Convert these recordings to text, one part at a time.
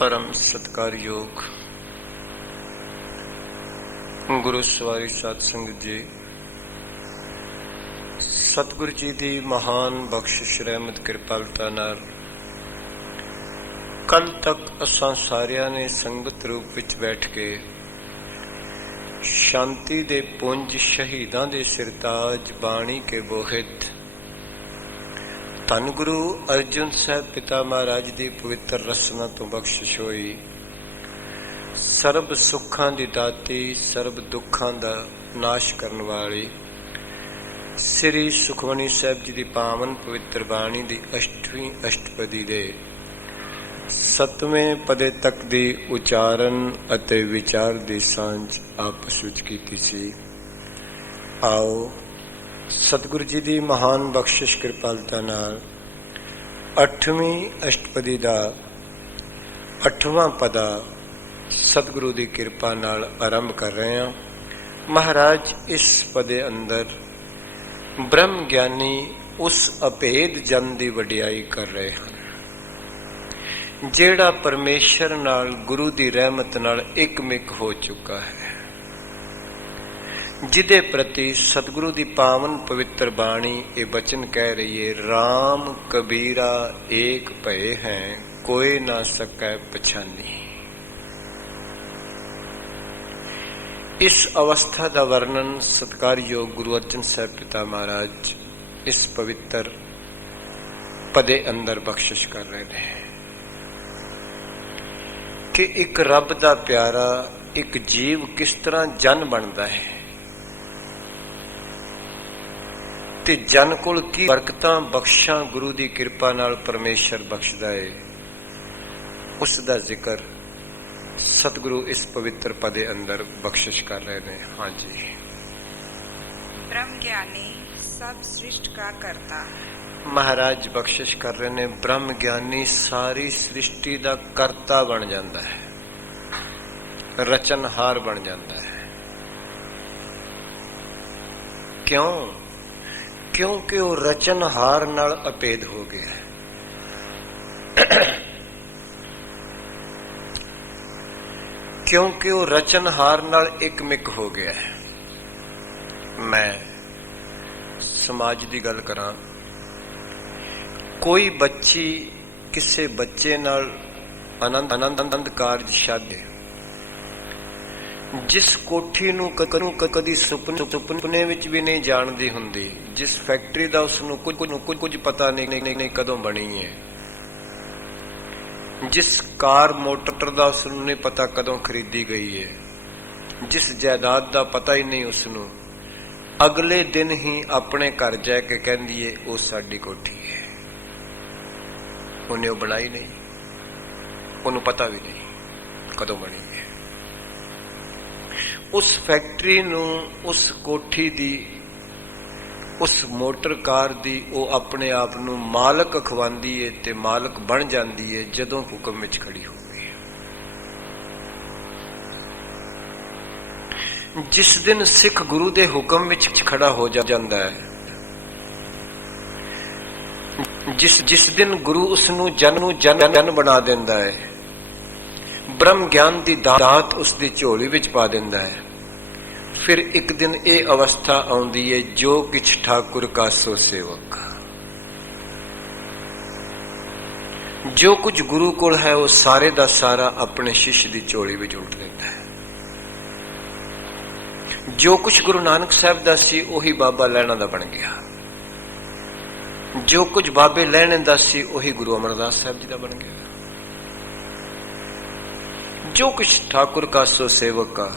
परम सत्कारयोग गुरु सवारी सत्संग जी, सतगुरु जी की महान बख्शिश रहमत कृपालता नाल कल तक असां सारियां ने संगत रूप विच बैठ के शांति दे पुंज शहीदां दे सिरताज बाणी के बोहित धन गुरु अर्जुन साहब पिता महाराज की पवित्र रसना तो बख्शिश होई। सर्ब सुखां दी दाती, सर्ब दुखां दा नाश करन वाली श्री सुखमनी साहब जी की पावन पवित्र बाणी की अष्टवीं अष्टपदी दे 7वें पदे तक दी उचारण अते विचार दी सांझ आपस विच कीती सी। आओ सतगुरु जी की महान बख्शिश कृपालता नाल 8वीं अष्टपदी का 8वां पदा सतगुरु की कृपा नाल आरंभ कर रहे हैं। महाराज इस पदे अंदर ब्रह्म ज्ञानी उस अभेद जन की वडियाई कर रहे हैं जेड़ा परमेश्वर नाल गुरु की रहमत नाल एकमिक हो चुका है, जिदे प्रति सतगुरु की पावन पवित्र बाणी ये वचन कह रही है, राम कबीरा एक भय हैं कोई ना सकै पछानी। इस अवस्था का वर्णन सत्कार योग गुरु अर्जन साहब पिता महाराज इस पवित्र पदे अंदर बख्शिश कर रहे हैं कि एक रब का प्यारा एक जीव किस तरह जन बनता है ते जन कोल की बरकतां बख्शां गुरु की कृपा नाल परमेश्वर बख्शदा है, उसका जिक्र सतगुरु इस पवित्र पदे अंदर बख्शिश कर रहे हैं। हाँ जी, ब्रह्म ज्ञानी सब सृष्टि का करता। महाराज बख्शिश कर रहे ने ब्रह्म ज्ञानी सारी सृष्टि का करता बन जाता है, रचनहार बन जाता है। क्यों? क्योंकि वो रचनहार नाल अभेद हो गया है। क्योंकि वो रचनहार नाल एकमिक हो गया है। मैं समाज की गल करा, कोई बच्ची किसी बच्चे नाल आनंद कारज छादे, जिस कोठी नूं कदी सुपने विच भी नहीं जानदी हुंदी, जिस फैक्टरी दा उसनूं कुछ पता नहीं कदों बनी है, जिस कार मोटर दा उसनूं नहीं पता कदों खरीदी गई है, जिस जायदाद दा पता ही नहीं उसनूं, अगले दिन ही अपने घर जाके कहंदी है वो साडी कोठी है। उन्हें बनाई नहीं, उन्हें पता भी नहीं कदों बनी है। उस फैक्टरी नूं, उस कोठी दी, उस मोटर कार दी वो अपने आप नूं मालक अखवांदी है ते मालक बन जाती है जदों हुक्म विच खड़ी हो गई। जिस दिन सिख गुरु दे हुक्म विच खड़ा हो जाता है, जिस दिन गुरु उसनूं जन बना देंदा है, ब्रह्म ज्ञान की दात उसकी झोली विच पा देंदा है, फिर एक दिन ये अवस्था आउंदी है, जो किछ ठाकुर का सो सेवक। जो कुछ गुरु कोल है वो सारे दा सारा अपने शिष्य की झोली विच उल्ट देता है। जो कुछ गुरु नानक साहब दा सी उही बाबा लैणा दा बन गया, जो कुछ बाबे लैणे दा सी उही गुरु अमरदास साहब जी दा बन गया। जो कुछ ठाकुर का सो सेवक का।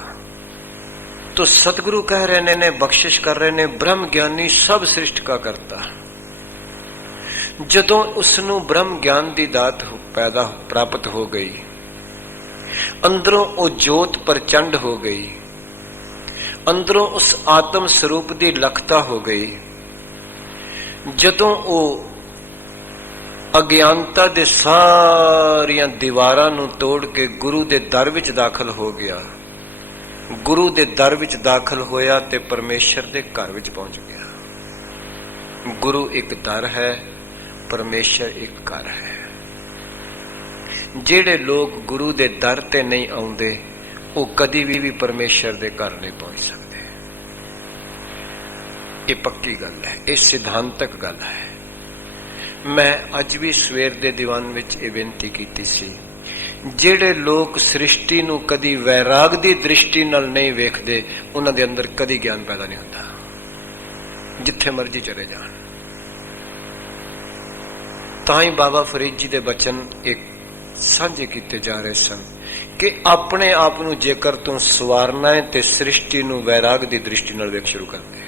तो सतगुरु कह रहे ने, बख्शिश कर रहे ने, ब्रह्म ज्ञानी सब सृष्टि का करता। जदों उसनू ब्रह्म ज्ञान की दात पैदा प्राप्त हो गई, अंदरों वो जोत प्रचंड हो गई, अंदरों उस आत्म स्वरूप की लखता हो गई। जदों वो अज्ञानता दे सारियां दीवारां नूं तोड़ के गुरु दे दर विच दाखल हो गया, गुरु दे दर विच दाखल होया ते परमेश्वर दे घर विच पहुंच गया। गुरु एक दर है, परमेश्वर एक घर है। ਜਿਹੜੇ ਲੋਕ ਗੁਰੂ ਦੇ ਦਰ ਤੇ ਨਹੀਂ ਆਉਂਦੇ ਉਹ ਕਦੀ ਵੀ ਪਰਮੇਸ਼ਰ ਦੇ ਘਰ ਨਹੀਂ ਪਹੁੰਚ ਸਕਦੇ। ਇਹ ਪੱਕੀ ਗੱਲ ਹੈ, ਇਹ ਸਿਧਾਂਤਕ ਗੱਲ ਹੈ। ਮੈਂ ਅੱਜ ਵੀ ਸਵੇਰ ਦੇ ਦੀਵਾਨ ਵਿੱਚ ਇਹ ਬੇਨਤੀ ਕੀਤੀ ਸੀ, ਜਿਹੜੇ ਲੋਕ ਸ੍ਰਿਸ਼ਟੀ ਨੂੰ ਕਦੀ ਵੈਰਾਗ ਦੀ ਦ੍ਰਿਸ਼ਟੀ ਨਾਲ ਨਹੀਂ ਵੇਖਦੇ ਉਹਨਾਂ ਦੇ ਅੰਦਰ ਕਦੀ ਗਿਆਨ ਪੈਦਾ ਨਹੀਂ ਹੁੰਦਾ, ਜਿੱਥੇ ਮਰਜ਼ੀ ਚਲੇ ਜਾਣ। ਤਾਂ ਹੀ ਬਾਬਾ ਫਰੀਦ ਜੀ ਦੇ ਬਚਨ ਇੱਕ ਸਾਂਝੇ ਕੀਤੇ ਜਾ ਰਹੇ ਸਨ ਕਿ ਆਪਣੇ ਆਪ ਨੂੰ ਜੇਕਰ ਤੂੰ ਸਵਾਰਨਾ ਹੈ ਤੇ ਸ੍ਰਿਸ਼ਟੀ ਨੂੰ ਵੈਰਾਗ ਦੀ ਦ੍ਰਿਸ਼ਟੀ ਨਾਲ ਵੇਖ ਸ਼ੁਰੂ ਕਰ ਦੇ।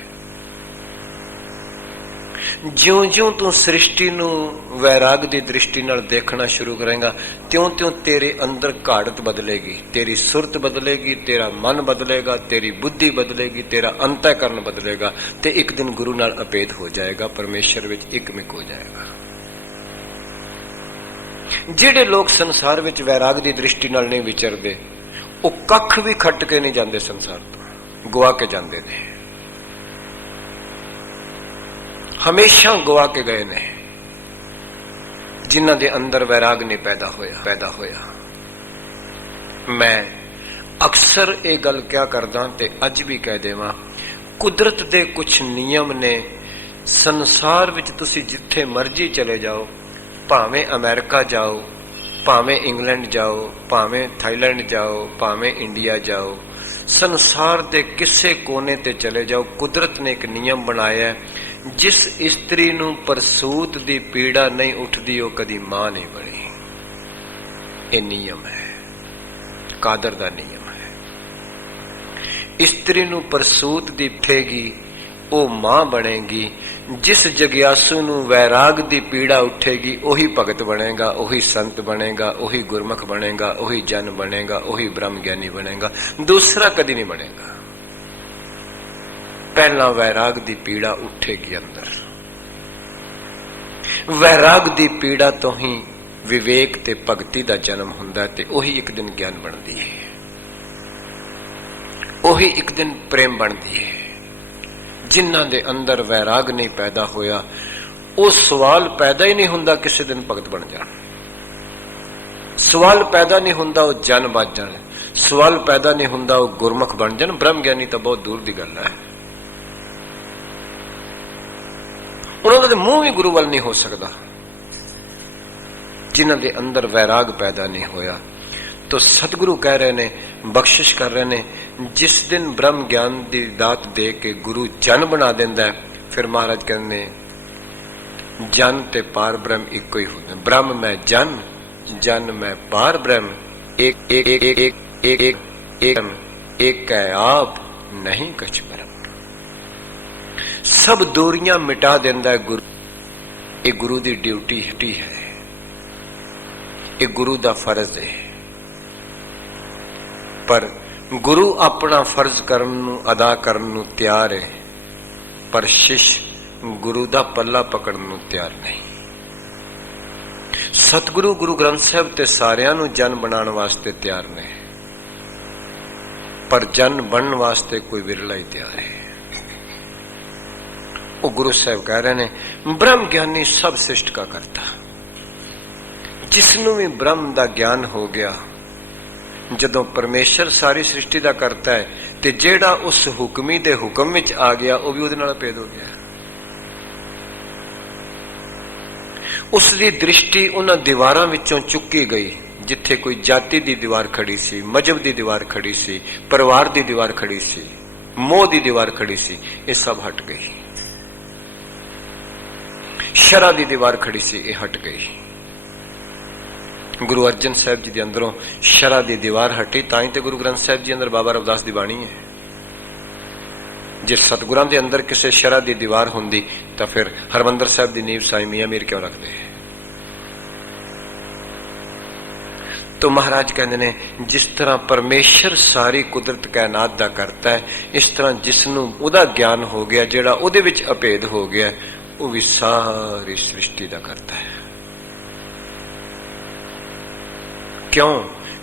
ਜਿਉਂ-ਜਿਉਂ ਤੂੰ ਸ੍ਰਿਸ਼ਟੀ ਨੂੰ ਵੈਰਾਗ ਦੀ ਦ੍ਰਿਸ਼ਟੀ ਨਾਲ ਦੇਖਣਾ ਸ਼ੁਰੂ ਕਰੇਗਾ, ਤਿਉਂ-ਤਿਉਂ ਤੇਰੇ ਅੰਦਰ ਘਾੜਤ ਬਦਲੇਗੀ, ਤੇਰੀ ਸੁਰਤ ਬਦਲੇਗੀ, ਤੇਰਾ ਮਨ ਬਦਲੇਗਾ, ਤੇਰੀ ਬੁੱਧੀ ਬਦਲੇਗੀ, ਤੇਰਾ ਅੰਤःਕਰਨ ਬਦਲੇਗਾ ਤੇ ਇੱਕ ਦਿਨ ਗੁਰੂ ਨਾਲ ਅਭੇਦ ਹੋ ਜਾਏਗਾ, ਪਰਮੇਸ਼ਰ ਵਿੱਚ ਇੱਕਮਿਕ ਹੋ ਜਾਏਗਾ। ਜਿਹੜੇ ਲੋਕ ਸੰਸਾਰ ਵਿੱਚ ਵੈਰਾਗ ਦੀ ਦ੍ਰਿਸ਼ਟੀ ਨਾਲ ਨਹੀਂ ਵਿਚਰਦੇ ਉਹ ਕੱਖ ਵੀ ਖੱਟ ਕੇ ਨਹੀਂ ਜਾਂਦੇ, ਸੰਸਾਰ ਤੋਂ ਗਵਾ ਕੇ ਜਾਂਦੇ ਨੇ, ਹਮੇਸ਼ਾ ਗਵਾ ਕੇ ਗਏ ਨੇ। ਜਿਨ੍ਹਾਂ ਦੇ ਅੰਦਰ ਵੈਰਾਗ ਨਹੀਂ ਪੈਦਾ ਹੋਇਆ। ਮੈਂ ਅਕਸਰ ਇਹ ਗੱਲ ਕਿਹਾ ਕਰਦਾ ਤੇ ਅੱਜ ਵੀ ਕਹਿ ਦੇਵਾਂ, ਕੁਦਰਤ ਦੇ ਕੁਝ ਨਿਯਮ ਨੇ। ਸੰਸਾਰ ਵਿੱਚ ਤੁਸੀਂ ਜਿੱਥੇ ਮਰਜ਼ੀ ਚਲੇ ਜਾਓ, ਭਾਵੇਂ ਅਮਰੀਕਾ ਜਾਓ, ਭਾਵੇਂ ਇੰਗਲੈਂਡ ਜਾਓ, ਭਾਵੇਂ ਥਾਈਲੈਂਡ ਜਾਓ, ਭਾਵੇਂ ਇੰਡੀਆ ਜਾਓ, ਸੰਸਾਰ ਦੇ ਕਿਸੇ ਕੋਨੇ ਤੇ ਚਲੇ ਜਾਓ, ਕੁਦਰਤ ਨੇ ਇੱਕ ਨਿਯਮ ਬਣਾਇਆ ਹੈ, ਜਿਸ ਇਸਤਰੀ ਨੂੰ ਪ੍ਰਸੂਤ ਦੀ ਪੀੜਾ ਨਹੀਂ ਉੱਠਦੀ ਉਹ ਕਦੀ ਮਾਂ ਨਹੀਂ ਬਣੀ। ਇਹ ਨਿਯਮ ਹੈ, ਕਾਦਰ ਦਾ ਨਿਯਮ ਹੈ। ਇਸਤਰੀ ਨੂੰ ਪ੍ਰਸੂਤ ਦੀ ਉੱਠੇਗੀ ਉਹ ਮਾਂ ਬਣੇਗੀ। ਜਿਸ ਜਗਿਆਸੂ ਨੂੰ ਵੈਰਾਗ ਦੀ ਪੀੜਾ ਉੱਠੇਗੀ ਉਹੀ ਭਗਤ ਬਣੇਗਾ, ਉਹੀ ਸੰਤ ਬਣੇਗਾ, ਉਹੀ ਗੁਰਮੁਖ ਬਣੇਗਾ, ਉਹੀ ਜਨ ਬਣੇਗਾ, ਉਹੀ ਬ੍ਰਹਮ ਗਿਆਨੀ ਬਣੇਗਾ, ਦੂਸਰਾ ਕਦੀ ਨਹੀਂ ਬਣੇਗਾ। ਪਹਿਲਾਂ ਵੈਰਾਗ ਦੀ ਪੀੜਾ ਉੱਠੇਗੀ ਅੰਦਰ। ਵੈਰਾਗ ਦੀ ਪੀੜਾ ਤੋਂ ਹੀ ਵਿਵੇਕ ਤੇ ਭਗਤੀ ਦਾ ਜਨਮ ਹੁੰਦਾ ਤੇ ਉਹੀ ਇੱਕ ਦਿਨ ਗਿਆਨ ਬਣਦੀ ਹੈ, ਉਹੀ ਇੱਕ ਦਿਨ ਪ੍ਰੇਮ ਬਣਦੀ ਹੈ। ਜਿਨ੍ਹਾਂ ਦੇ ਅੰਦਰ ਵੈਰਾਗ ਨਹੀਂ ਪੈਦਾ ਹੋਇਆ ਉਹ ਸਵਾਲ ਪੈਦਾ ਹੀ ਨਹੀਂ ਹੁੰਦਾ ਕਿਸੇ ਦਿਨ ਭਗਤ ਬਣ ਜਾਣ, ਸਵਾਲ ਪੈਦਾ ਨਹੀਂ ਹੁੰਦਾ ਉਹ ਜਨ ਬਣ ਜਾਣ, ਸਵਾਲ ਪੈਦਾ ਨਹੀਂ ਹੁੰਦਾ ਉਹ ਗੁਰਮੁਖ ਬਣ ਜਾਣ। ਬ੍ਰਹਮ ਗਿਆਨੀ ਤਾਂ ਬਹੁਤ ਦੂਰ ਦੀ ਗੱਲ ਹੈ, ਉਹਨਾਂ ਦੇ ਮੂੰਹ ਵੀ ਗੁਰੂ ਵੱਲ ਨਹੀਂ ਹੋ ਸਕਦਾ। ਜਿਨ੍ਹਾਂ ਦੇ ਅੰਦਰ ਵੈਰਾਗ ਪੈਦਾ ਨਹੀਂ ਹੋਇਆ तो सतगुरु कह रहे ने, बख्शिश कर रहे ने, जिस दिन ब्रह्म ज्ञान की दात दे के गुरु जन बना देंदा है, फिर महाराज कहने जन ते पार ब्रह्म इको ही होते। ब्रह्म में जन, जन में पार ब्रह्म, एक एक एक एक एक एक एक एक है आप नहीं कछ ब्रह्म। सब दूरियां मिटा देंदा है गुरु। ये गुरु दी ड्यूटी है, ये गुरु दा फर्ज है। पर गुरु अपना फर्ज करन नूं अदा करन नूं तैयार है, पर शिष्य गुरु दा पल्ला पकड़न नूं तैयार नहीं। सतगुरु गुरु ग्रंथ साहिब ते सारियां नूं जन बनाने वास्ते तैयार ने, पर जन बनने वास्ते कोई विरला ही तैयार है। वो गुरु साहिब कह रहे ने, ब्रह्म ज्ञानी सब सृष्ट का करता। जिसनूं भी ब्रह्म दा ज्ञान हो गया, जदों परमेश्वर सारी सृष्टि दा करता है, ते जेड़ा उस हुक्मी दे हुक्म विच आ गया वो भी उहदे नाल भेद हो गया। उसकी दृष्टि उन्हां दीवारां विचों चुकी गई, जिथे कोई जाति दी दीवार खड़ी सी, मजहब दी दीवार खड़ी सी, परिवार दी दीवार खड़ी सी, मोह दी दीवार खड़ी सी, ये सब हट गई। शरा दी दीवार खड़ी सी, ये हट गई। गुरु अर्जन साहब जी दे अंदरों शरा दी दीवार हटी, ताई ते गुरु ग्रंथ साहब जी अंदर बाबा रविदास दी बाणी है। जे सतगुरां दे अंदर किसे शरा दी दीवार हुंदी तां फिर हरमंदर साहब दी नींव साईं मियां मीर क्यों रखदे? तो महाराज कहंदे ने, जिस तरह परमेश्वर सारी कुदरत कायनात दा करता है, इस तरह जिसनूं उहदा ज्ञान हो गया, जेड़ा उहदे विच अभेद हो गया, वो भी सारी सृष्टि दा करता है। क्यों?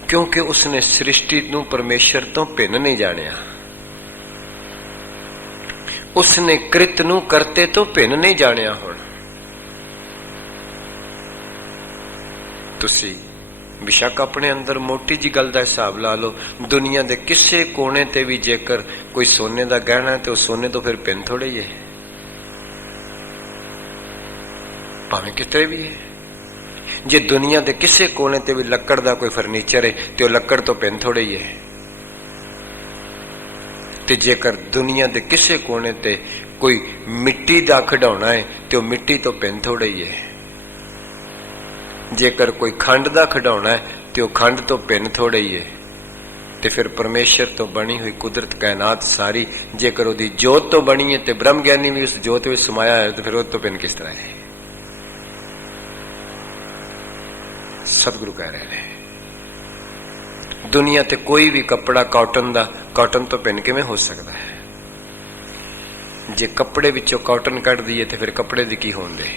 क्योंकि उसने सृष्टि नूं परमेश्वर तो भिन्न नहीं जानिया, उसने कृत नूं करते तो भिन्न नहीं जानिया। हुण तुसी बेशक अपने अंदर मोटी जी गल का हिसाब ला लो, दुनिया के किसी कोने ते भी जेकर कोई सोने का गहना है तो सोने तो फिर पिन थोड़े ही है, भावें कितने भी है। जे दुनिया के किसी कोने ते भी लकड़ का कोई फर्नीचर है तो लकड़ तो पिन थोड़े ही है, ते जेकर दुनिया के किसी कोने ते कोई मिट्टी का खिडौना है तो मिट्टी तो पिन थोड़े ही है। जेकर कोई खंड का खिडौना है तो खंड तो पिन थोड़े ही है। ते फिर परमेश्वर तो बनी हुई कुदरत कायनात सारी जेकर उसकी जोत तो बनी है तो ब्रह्म ज्ञानी भी उस जोत में समाया है तो फिर वो तो पिन किस तरह है। सतगुरु कह रहे हैं दुनिया ते कोई भी कपड़ा कॉटन का, कॉटन तो पिन किवें हो सकता है। जे कपड़े विचों कॉटन कढ़ दीए तो फिर कपड़े की की होंदे,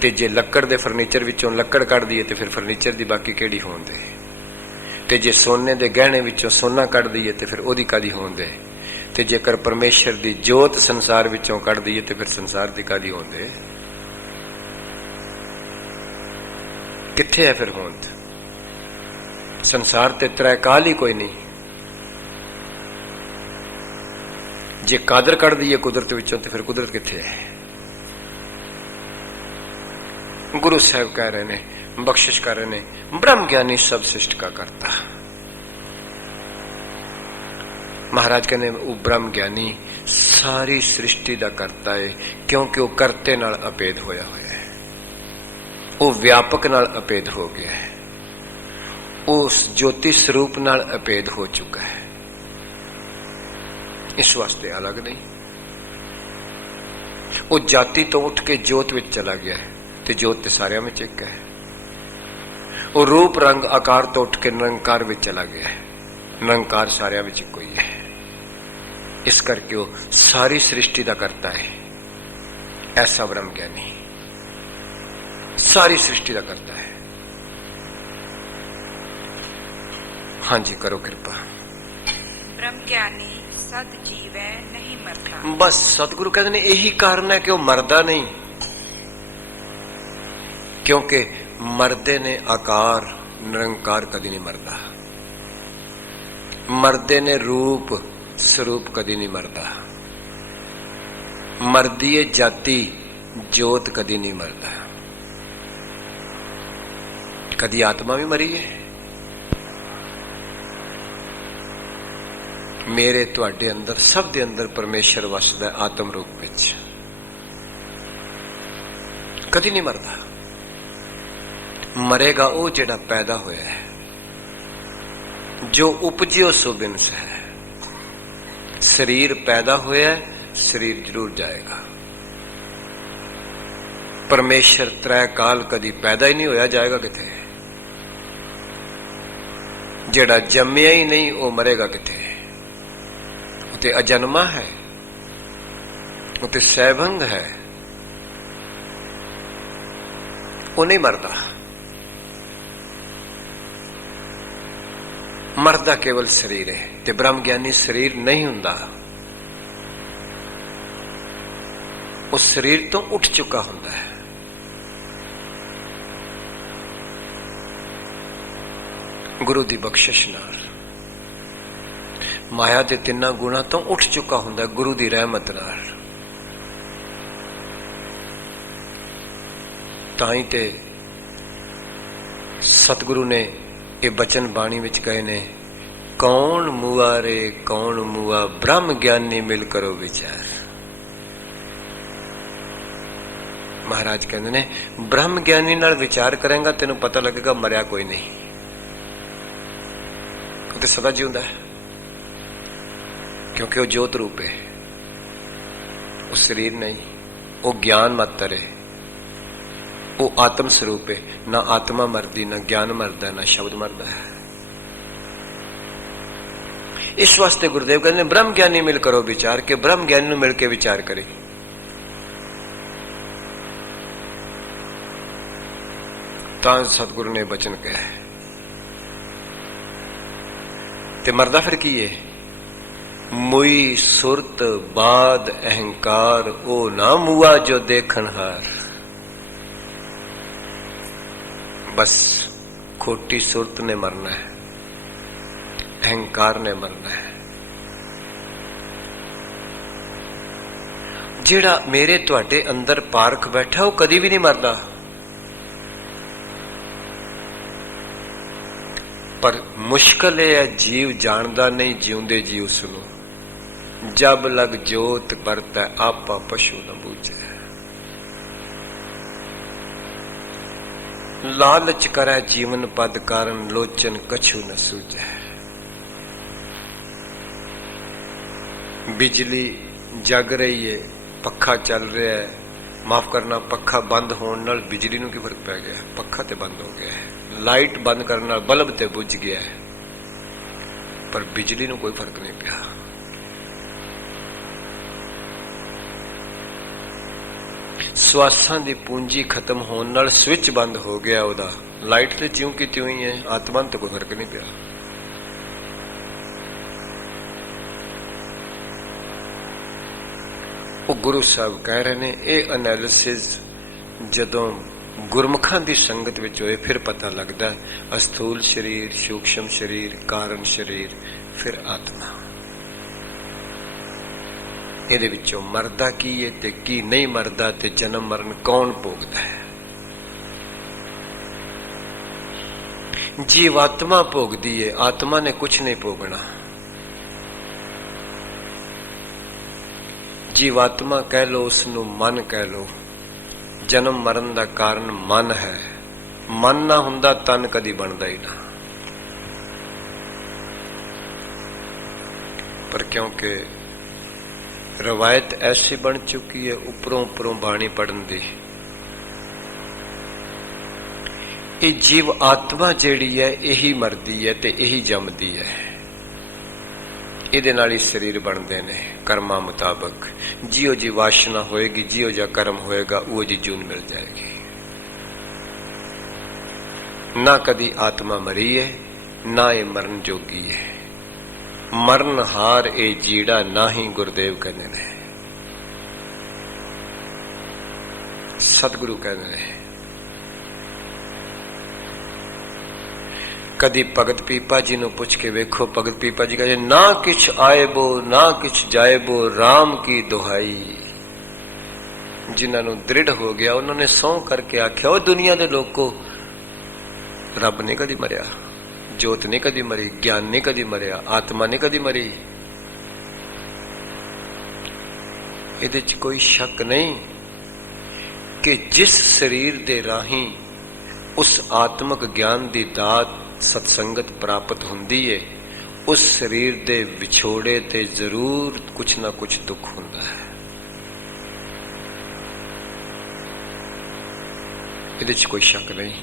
ते जे लक्कड़ दे फर्नीचर विचों लक्कड़ कढ़ दीए तो फिर फर्नीचर की बाकी केड़ी होंदे, ते जे सोने दे गहने विचों सोना कढ़ दीए तो फिर ओदी कादी होंदे, ते जेकर परमेश्वर दी जोत संसार विचों कढ़ दीए तो फिर संसार दी कादी होंदे। किथे है फिर होंद? संसार ते त्रैकाल ही कोई नहीं। जे कादर कढ़ दीए कुदरत विचों तो फिर कुदरत किथे है? गुरु साहब कह रहे ने, बख्शिश कर रहे ने, ब्रह्म ज्ञानी सब सृष्टि का करता। महाराज कहने वो ब्रह्म ज्ञानी सारी सृष्टि का करता है, क्योंकि वो करते नाल अभेद होया होया है, वो व्यापक नाल अभेद हो गया है, उस ज्योति स्वरूप नाल अभेद हो चुका है। इस वास्ते अलग नहीं, वो जाति तो उठ के जोत विच चला गया है, तो जोत ते सारियां में एक है। वो रूप रंग आकार तो उठ के निरंकार में चला गया है, निरंकार सारियां में कोई है। इस करके वो सारी सृष्टि का करता है। ऐसा ब्रह्म ज्ञानी सारी सृष्टि का करता है। हाँ जी, करो कृपा। ब्रह्म ज्ञानी सद जीवै नहीं मरता। बस सतगुरु कहते हैं यही कारण है कि वो मरदा नहीं, क्योंकि मर्दे ने आकार निरंकार कदी नहीं मरदा, मर्दे ने रूप स्वरूप कदी नहीं मरदा, मरदी है जाति जोत कदी नहीं मरदा। कदी आत्मा भी मरी है। मेरे तुहाडे अंदर सब दे अंदर परमेश्वर वसदा आत्म रूप विच, कदी नहीं मरदा। मरेगा वो जेड़ा पैदा होया है, जो उपजियो सो बिनस है। शरीर पैदा होया है, शरीर जरूर जाएगा। परमेश्वर त्रै काल कदी पैदा ही नहीं होया, जाएगा किथे? जेड़ा जम्मिया ही नहीं वो मरेगा किथे? उते अजन्मा है, उते सैभंग है, वो नहीं मरदा। मरदा केवल शरीर है, ते ब्रह्म ज्ञानी शरीर नहीं हुंदा। उस शरीर तो उठ चुका हुंदा है। गुरु दी बख्शिश नाल माया दे तिन्ना गुणा तो उठ चुका हुंदा है, गुरु दी रहमत नाल। ताई ते सतगुरु ने ये बचन बाणी विच कहे ने, कौन मुआ रे कौन मुआ, ब्रह्म ज्ञानी मिल करो विचार। महाराज कहते ने ब्रह्म ज्ञानी नाल विचार करेंगा तेनू पता लगेगा मरिया कोई नहीं, वो तो सदा जीउंदा है, क्योंकि वो ज्योत रूप है, वो शरीर नहीं, वो ज्ञान मात्र है, वो आत्म स्वरूप है। ना आत्मा मरदी, ना ज्ञान मरदा, ना शब्द मरदा है। इस वास्ते गुरुदेव कहते हैं ब्रह्म ज्ञानी मिल करो विचार, के ब्रह्म ज्ञानी मिल के विचार करे। तां सतगुरु ने बचन कहा है। ते मरदा फिर की है? मुई सुरत बाद अहंकार, ओ ना मुआ जो देखन हार। बस खोटी सुरत ने मरना है, अहंकार ने मरना है। ਜਿਹੜਾ ਮੇਰੇ ਤੁਹਾਡੇ ਅੰਦਰ ਪਾਰਖ ਬੈਠਾ ਉਹ ਕਦੀ ਵੀ ਨਹੀਂ ਮਰਦਾ, ਪਰ ਮੁਸ਼ਕਲ ਇਹ ਹੈ ਜੀਵ ਜਾਣਦਾ ਨਹੀਂ ਜਿਉਂਦੇ ਜੀ ਉਸ ਨੂੰ। ਜਬ ਲਗ ਜੋਤ ਵਰਤੈ ਆਪਾ ਪਸ਼ੂ ਨ ਬੂਝੈ। ਲਾਲਚ ਕਰੈ ਜੀਵਨ ਪਦ ਕਾਰਨ ਲੋਚਨ ਕਛੂ ਨ ਸੂਝੈ। ਬਿਜਲੀ ਜਗ ਰਹੀ ਹੈ, ਪੱਖਾ ਚੱਲ ਰਿਹਾ ਹੈ, ਮਾਫ ਕਰਨਾ ਪੱਖਾ ਬੰਦ ਹੋਣ ਨਾਲ ਬਿਜਲੀ ਨੂੰ ਕੀ ਫਰਕ ਪੈ ਗਿਆ? ਪੱਖਾ ਤੇ ਬੰਦ ਹੋ ਗਿਆ ਹੈ। ਲਾਈਟ ਬੰਦ ਕਰਨ ਨਾਲ ਬਲਬ ਤੇ ਬੁੱਝ ਗਿਆ ਹੈ, ਪਰ ਬਿਜਲੀ ਨੂੰ ਕੋਈ ਫਰਕ ਨਹੀਂ ਪਿਆ। ਸਵਾਸਾਂ ਦੀ ਪੂੰਜੀ ਖਤਮ ਹੋਣ ਨਾਲ ਸਵਿਚ ਬੰਦ ਹੋ ਗਿਆ ਉਹਦਾ, ਲਾਈਟ ਤੇ ਜਿਉਂ ਕੀ ਤਿਉਂ ਹੀ ਹੈ, ਆਤਮਾ ਨੂੰ ਤੇ ਕੋਈ ਫਰਕ ਨਹੀਂ ਪਿਆ। ਉਹ ਗੁਰੂ ਸਾਹਿਬ ਕਹਿ ਰਹੇ ਨੇ ਇਹ ਐਨਾਲਿਸਿਸ ਜਦੋਂ ਗੁਰਮੁਖਾਂ ਦੀ ਸੰਗਤ ਵਿੱਚ ਹੋਏ ਫਿਰ ਪਤਾ ਲੱਗਦਾ, ਅਸਥੂਲ ਸਰੀਰ, ਸੂਖਸ਼ਮ ਸਰੀਰ, ਕਾਰਨ ਸਰੀਰ, ਫਿਰ ਆਤਮਾ। ਇਹਦੇ ਵਿੱਚੋਂ ਮਰਦਾ ਕੀ ਹੈ ਤੇ ਕੀ ਨਹੀਂ ਮਰਦਾ, ਤੇ ਜਨਮ ਮਰਨ ਕੌਣ ਭੋਗਦਾ ਹੈ? ਜੀਵਾਤਮਾ ਭੋਗਦੀ ਹੈ, ਆਤਮਾ ਨੇ ਕੁਛ ਨਹੀਂ ਭੋਗਣਾ। ਜੀਵਾਤਮਾ ਕਹਿ ਲੋ, ਉਸ ਨੂੰ ਮਨ ਕਹਿ ਲੋ। ਜਨਮ ਮਰਨ ਦਾ ਕਾਰਨ ਮਨ ਹੈ। ਮਨ ਨਾ ਹੁੰਦਾ ਤਨ ਕਦੀ ਬਣਦਾ ਹੀ ਨਾ। ਪਰ ਕਿਉਂਕਿ ਰਵਾਇਤ ਐਸੀ ਬਣ ਚੁੱਕੀ ਹੈ ਉੱਪਰੋਂ ਉੱਪਰੋਂ ਬਾਣੀ ਪੜਨ ਦੀ, ਇਹ ਜੀਵ ਆਤਮਾ ਜਿਹੜੀ ਹੈ ਇਹੀ ਮਰਦੀ ਹੈ ਤੇ ਇਹੀ ਜੰਮਦੀ ਹੈ। ਇਹਦੇ ਨਾਲ ਹੀ ਸਰੀਰ ਬਣਦੇ ਨੇ ਕਰਮਾਂ ਮੁਤਾਬਕ। ਜਿਉ ਜੀ ਵਾਸ਼ਨਾ ਹੋਏਗੀ, ਜਿਉ ਜਿਹਾ ਕਰਮ ਹੋਏਗਾ, ਉਹ ਜੀ ਜੂਨ ਮਿਲ ਜਾਏਗੀ। ਨਾ ਕਦੀ ਆਤਮਾ ਮਰੀ ਹੈ, ਨਾ ਇਹ ਮਰਨ ਜੋਗੀ ਹੈ। ਮਰਨ ਹਾਰ ਇਹ ਜੀੜਾ ਨਾਹੀ, ਗੁਰਦੇਵ ਕਹਿੰਦੇ ਨੇ, ਸਤਿਗੁਰੂ ਕਹਿੰਦੇ ਨੇ। ਕਦੀ ਭਗਤ ਪੀਪਾ ਜੀ ਨੂੰ ਪੁੱਛ ਕੇ ਵੇਖੋ, ਭਗਤ ਪੀਪਾ ਜੀ ਕਹਿੰਦੇ ਨਾ ਕਿਛ ਆਏਬੋ ਨਾ ਕਿਛ ਜਾਏਬੋ, ਰਾਮ ਕੀ ਦੁਹਾਈ। ਜਿਨ੍ਹਾਂ ਨੂੰ ਦ੍ਰਿੜ ਹੋ ਗਿਆ ਉਹਨਾਂ ਨੇ ਸਹੁੰ ਕਰਕੇ ਆਖਿਆ, ਉਹ ਦੁਨੀਆ ਦੇ ਲੋਕੋ, ਰੱਬ ਨੇ ਕਦੀ ਮਰਿਆ, ਜੋਤ ਨੇ ਕਦੀ ਮਰੀ, ਗਿਆਨ ਨੇ ਕਦੀ ਮਰਿਆ, ਆਤਮਾ ਨੇ ਕਦੀ ਮਰੀ। ਇਹਦੇ 'ਚ ਕੋਈ ਸ਼ੱਕ ਨਹੀਂ ਕਿ ਜਿਸ ਸਰੀਰ ਦੇ ਰਾਹੀਂ ਉਸ ਆਤਮਿਕ ਗਿਆਨ ਦੀ ਦਾਤ ਸਤਸੰਗਤ ਪ੍ਰਾਪਤ ਹੁੰਦੀ ਹੈ, ਉਸ ਸਰੀਰ ਦੇ ਵਿਛੋੜੇ ਤੇ ਜ਼ਰੂਰ ਕੁਛ ਨਾ ਕੁਛ ਦੁੱਖ ਹੁੰਦਾ ਹੈ। ਇਹਦੇ 'ਚ ਕੋਈ ਸ਼ੱਕ ਨਹੀਂ,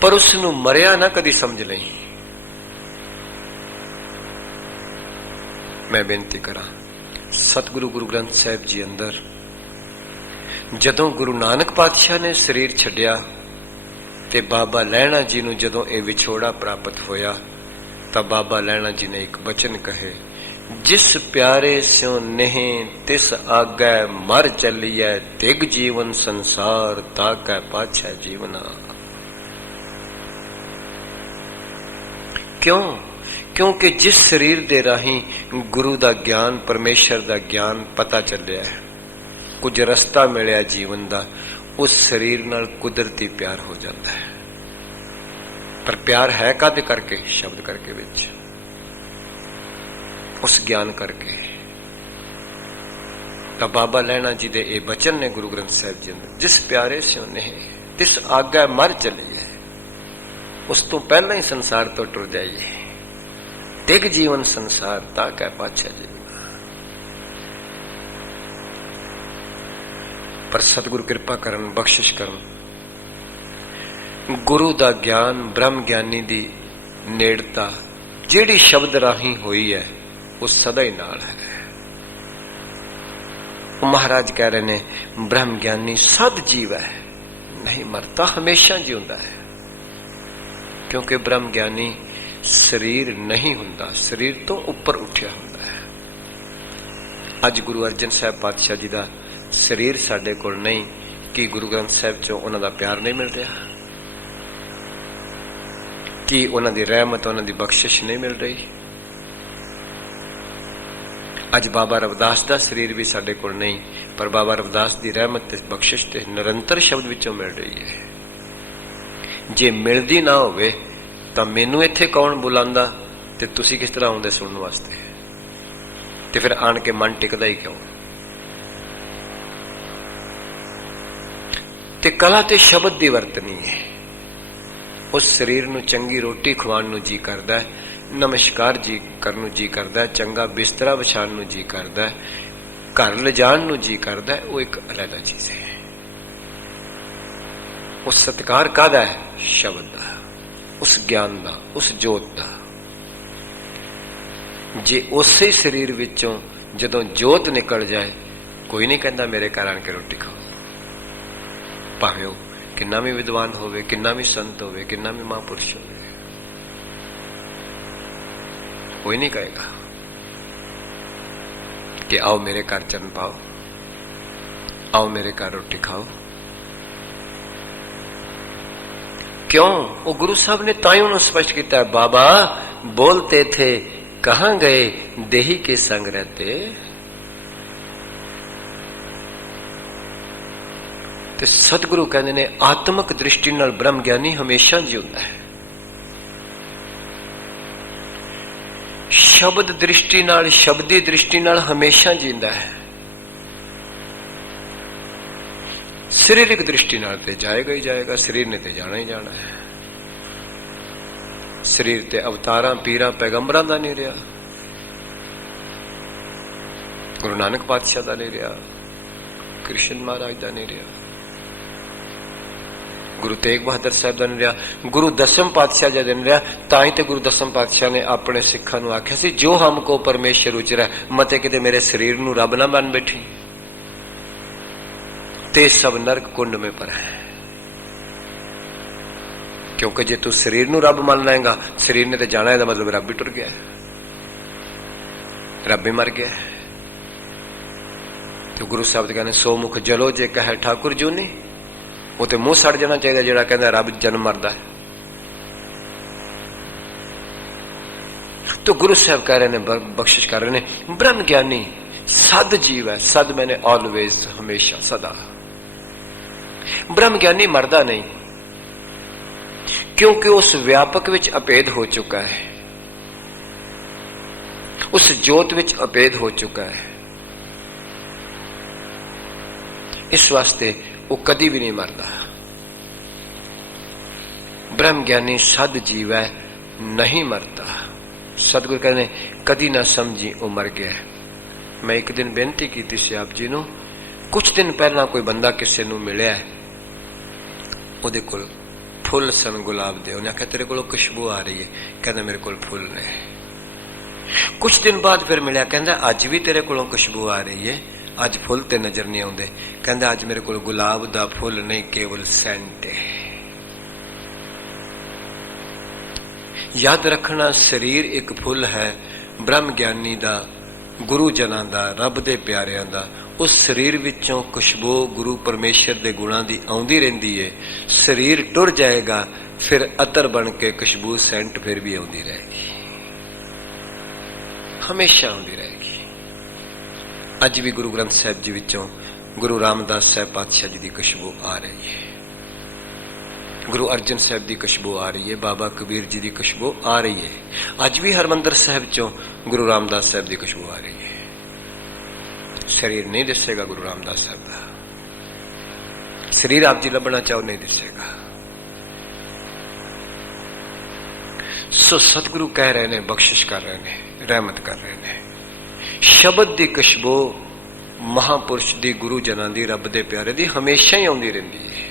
ਪਰ ਉਸ ਨੂੰ ਮਰਿਆ ਨਾ ਕਦੀ ਸਮਝ ਲਈ। ਮੈਂ ਬੇਨਤੀ ਕਰਾਂ, ਸਤਿਗੁਰੂ ਗੁਰੂ ਗ੍ਰੰਥ ਸਾਹਿਬ ਜੀ ਅੰਦਰ ਜਦੋਂ ਗੁਰੂ ਨਾਨਕ ਪਾਤਸ਼ਾਹ ਨੇ ਸਰੀਰ ਛੱਡਿਆ ਤੇ ਬਾਬਾ ਲਹਿਣਾ ਜੀ ਨੂੰ ਜਦੋਂ ਇਹ ਵਿਛੋੜਾ ਪ੍ਰਾਪਤ ਹੋਇਆ, ਤਾਂ ਬਾਬਾ ਲਹਿਣਾ ਜੀ ਨੇ ਇੱਕ ਬਚਨ ਕਹੇ, ਜਿਸ ਪਿਆਰੇ ਸਿਉ ਨਹੀਂ ਤਿਸ ਆਗੈ ਮਰ ਚੱਲੀਐ, ਤਿਗ ਜੀਵਨ ਸੰਸਾਰ ਤਾਕੈ ਪਾਛੈ ਜੀਵਨਾ। ਕਿਉਂ? ਕਿਉਂਕਿ ਜਿਸ ਸਰੀਰ ਦੇ ਰਾਹੀਂ ਗੁਰੂ ਦਾ ਗਿਆਨ, ਪਰਮੇਸ਼ਰ ਦਾ ਗਿਆਨ ਪਤਾ ਚੱਲਿਆ ਹੈ, ਕੁਝ ਰਸਤਾ ਮਿਲਿਆ ਜੀਵਨ ਦਾ, ਉਸ ਸਰੀਰ ਨਾਲ ਕੁਦਰਤੀ ਪਿਆਰ ਹੋ ਜਾਂਦਾ ਹੈ। ਪਰ ਪਿਆਰ ਹੈ ਕਾਹਦੇ ਕਰਕੇ? ਸ਼ਬਦ ਕਰਕੇ ਵਿੱਚ, ਉਸ ਗਿਆਨ ਕਰਕੇ। ਤਾਂ ਬਾਬਾ ਲਹਿਣਾ ਜੀ ਦੇ ਇਹ ਬਚਨ ਨੇ ਗੁਰੂ ਗ੍ਰੰਥ ਸਾਹਿਬ ਜੀ ਅੰਦਰ, ਜਿਸ ਪਿਆਰੇ ਸਿਉ ਨਹੀਂ ਤਿਸ ਆਗੈ ਮਰ ਚੱਲੀਐ, ਉਸ ਤੋਂ ਪਹਿਲਾਂ ਹੀ ਸੰਸਾਰ ਤੋਂ ਟੁਰ ਜਾਈਏ। ਤਿਗ ਜੀਵਨ ਸੰਸਾਰ ਤਾਕੈ ਪਾਛੈ ਜੀਵਨਾ। ਪਰ ਸਤਿਗੁਰੂ ਕਿਰਪਾ ਕਰਨ, ਬਖਸ਼ਿਸ਼ ਕਰਨ, ਗੁਰੂ ਦਾ ਗਿਆਨ, ਬ੍ਰਹਮ ਗਿਆਨੀ ਦੀ ਨੇੜਤਾ ਜਿਹੜੀ ਸ਼ਬਦ ਰਾਹੀਂ ਹੋਈ ਹੈ, ਉਹ ਸਦਾ ਹੀ ਨਾਲ ਹੈ। ਉਹ ਮਹਾਰਾਜ ਕਹਿ ਰਹੇ ਨੇ, ਬ੍ਰਹਮ ਗਿਆਨੀ ਸਦ ਜੀਵ ਹੈ, ਨਹੀਂ ਮਰਦਾ, ਹਮੇਸ਼ਾ ਜਿਉਂਦਾ ਹੈ। ਕਿਉਂਕਿ ਬ੍ਰਹਮ ਗਿਆਨੀ ਸਰੀਰ ਨਹੀਂ ਹੁੰਦਾ, ਸਰੀਰ ਤੋਂ ਉੱਪਰ ਉੱਠਿਆ ਹੁੰਦਾ ਹੈ। ਅੱਜ ਗੁਰੂ ਅਰਜਨ ਸਾਹਿਬ ਪਾਤਸ਼ਾਹ ਜੀ ਦਾ ਸਰੀਰ ਸਾਡੇ ਕੋਲ ਨਹੀਂ, ਕਿ ਗੁਰੂ ਗ੍ਰੰਥ ਸਾਹਿਬ ਚੋਂ ਉਹਨਾਂ ਦਾ ਪਿਆਰ ਨਹੀਂ ਮਿਲ ਰਿਹਾ? ਕੀ ਉਹਨਾਂ ਦੀ ਰਹਿਮਤ, ਉਹਨਾਂ ਦੀ ਬਖਸ਼ਿਸ਼ ਨਹੀਂ ਮਿਲ ਰਹੀ? ਅੱਜ ਬਾਬਾ ਰਵਿਦਾਸ ਦਾ ਸਰੀਰ ਵੀ ਸਾਡੇ ਕੋਲ ਨਹੀਂ, ਪਰ ਬਾਬਾ ਰਵਿਦਾਸ ਦੀ ਰਹਿਮਤ ਤੇ ਬਖਸ਼ਿਸ਼ ਤੇ ਨਿਰੰਤਰ ਸ਼ਬਦ ਵਿੱਚੋਂ ਮਿਲ ਰਹੀ ਹੈ। ਜੇ ਮਿਲਦੀ ਨਾ ਹੋਵੇ ਤਾਂ ਮੈਨੂੰ ਇੱਥੇ ਕੌਣ ਬੁਲਾਉਂਦਾ ਤੇ ਤੁਸੀਂ ਕਿਸ ਤਰ੍ਹਾਂ ਆਉਂਦੇ ਸੁਣਨ ਵਾਸਤੇ? ਤੇ ਫਿਰ ਆਣ ਕੇ ਮਨ ਟਿਕਦਾ ਹੀ ਕਿਉਂ? ਤੇ ਕਲਾ ਤੇ ਸ਼ਬਦ ਦੀ ਵਰਤਨੀ ਹੈ। ਉਸ ਸਰੀਰ ਨੂੰ ਚੰਗੀ ਰੋਟੀ ਖਵਾਉਣ ਨੂੰ ਜੀ ਕਰਦਾ, ਨਮਸਕਾਰ ਜੀ ਕਰਨ ਨੂੰ ਜੀ ਕਰਦਾ, ਚੰਗਾ ਬਿਸਤਰਾ ਵਿਛਾਉਣ ਨੂੰ ਜੀ ਕਰਦਾ, ਘਰ ਲਿਜਾਣ ਨੂੰ ਜੀ ਕਰਦਾ, ਉਹ ਇੱਕ ਅਲੱਗ ਚੀਜ਼ ਹੈ। ਉਹ ਸਤਿਕਾਰ ਕਾਹਦਾ ਹੈ? ਸ਼ਬਦ ਦਾ, ਉਸ ਗਿਆਨ ਦਾ, ਉਸ ਜੋਤ ਦਾ। ਜੇ ਉਸੇ ਸਰੀਰ ਵਿੱਚੋਂ ਜਦੋਂ ਜੋਤ ਨਿਕਲ ਜਾਏ, ਕੋਈ ਨਹੀਂ ਕਹਿੰਦਾ ਮੇਰੇ ਘਰ ਆਣ ਕੇ ਰੋਟੀ ਖਾਓ, ਭਾਵੇਂ ਉਹ ਕਿੰਨਾ ਵੀ ਵਿਦਵਾਨ ਹੋਵੇ, ਕਿੰਨਾ ਵੀ ਸੰਤ ਹੋਵੇ, ਕਿੰਨਾ ਵੀ ਮਹਾਂਪੁਰਸ਼ ਹੋਵੇ, ਕੋਈ ਨਹੀਂ ਕਹੇਗਾ ਕਿ ਆਓ ਮੇਰੇ ਘਰ ਚਰਨ ਪਾਓ, ਆਓ ਮੇਰੇ ਘਰ ਰੋਟੀ ਖਾਓ। क्यों? वो गुरु साहब ने ताई उन्होंने स्पष्ट किया, बाबा बोलते थे कहां गए देही के संग रहते। ते सतगुरु कहते ने आत्मक दृष्टि नाल ब्रह्म ज्ञानी हमेशा जिउंदा है, शब्द दृष्टि नाल, शब्दी दृष्टि नाल हमेशा जींदा है। सरीरिक दृष्टि नाल ते जाएगा ही जाएगा, शरीर ने ते जाना ही जाना है। शरीर ते अवतारां पीरां पैगंबरां दा नहीं रहा, गुरु नानक पातशाह दा नहीं रहा, कृष्ण महाराज दा नहीं रहा, गुरु तेग बहादुर साहब दा नहीं रहा, गुरु दसम पातशाह दा नहीं रहा। ताई ते गुरु दसम पातशाह ने अपने सिखां नूं आख्या सी, जो हमको परमेश्वर उचरा मते किते मेरे शरीर नूं रब ना बन बैठी, ते सब नरक कुंड में पर है। क्योंकि जे तू शरीर नूं रब मान लेगा, शरीर ने तो जाना है, मतलब रब भी टुर गया, रब भी मर गया। तो गुरु साहब कहने सो मुख जलो जे कहे ठाकुर जूनी, वो तो मुंह सड़ जाना चाहिए जेड़ा कहता रब जन्म मरदा है। तो गुरु साहब कह रहे ने, बख्शिश कर रहे ने, ब्रह्म ज्ञानी सद जीव है। सद मैंने ऑलवेज, हमेशा, सदा। ब्रह्म ज्ञानी मरदा नहीं, क्योंकि उस व्यापक विच अभेद हो चुका है, उस जोत विच अभेद हो चुका है। इस वास्ते वो कदी भी नहीं मरदा। ब्रह्म ज्ञानी सद जीव है, नहीं मरता। सतगुरु कहने कदी ना समझी वो मर गया। मैं एक दिन बेनती की थी आप जी नूं, कुछ दिन पहला कोई बंदा किसी नूं मिलिया, उहदे कोल फुल सन गुलाब दे। उन्हें आख्या तेरे कोलों खुशबू आ रही है, कहना मेरे कोल फुल ने। कुछ दिन बाद फिर मिलिया, कहंदा अज भी तेरे कोलों खुशबू आ रही है, अज फुल ते नजर नहीं आउंदे। कहंदा अज मेरे कोल गुलाब दा फुल नहीं, केवल सेंट है। याद रखना, शरीर एक फुल है, ब्रह्म ज्ञानी दा, गुरु जनां दा, रब दे प्यारियां दा। उस शरीर विचों खुशबू गुरु परमेश्वर दे गुणां दी आउंदी रहिंदी है। शरीर टुर जाएगा, फिर अतर बन के खुशबू सेंट फिर भी आउंदी रहेगी, हमेशा आउंदी रहेगी। अज भी गुरु ग्रंथ साहिब जी विचों गुरु रामदास साहब पातशाह जी दी खुशबू आ रही है, गुरु अर्जन साहब की खुशबू आ रही है, बाबा कबीर जी की खुशबू आ रही है। अज भी हरमंदर साहब चो गुरु रामदास साहब की खुशबू आ रही है। शरीर नहीं दिसेगा गुरु रामदास साहब का, शरीर आप जी लभना चाहो नहीं दिसेगा। सो सतगुरु कह रहे ने, बख्शिश कर रहे ने, रहमत कर रहे ने। शब्द की खुशबू महापुरुष दी, गुरु जना दी, रब दे प्यारे दी हमेशा ही आउंदी रहिंदी है।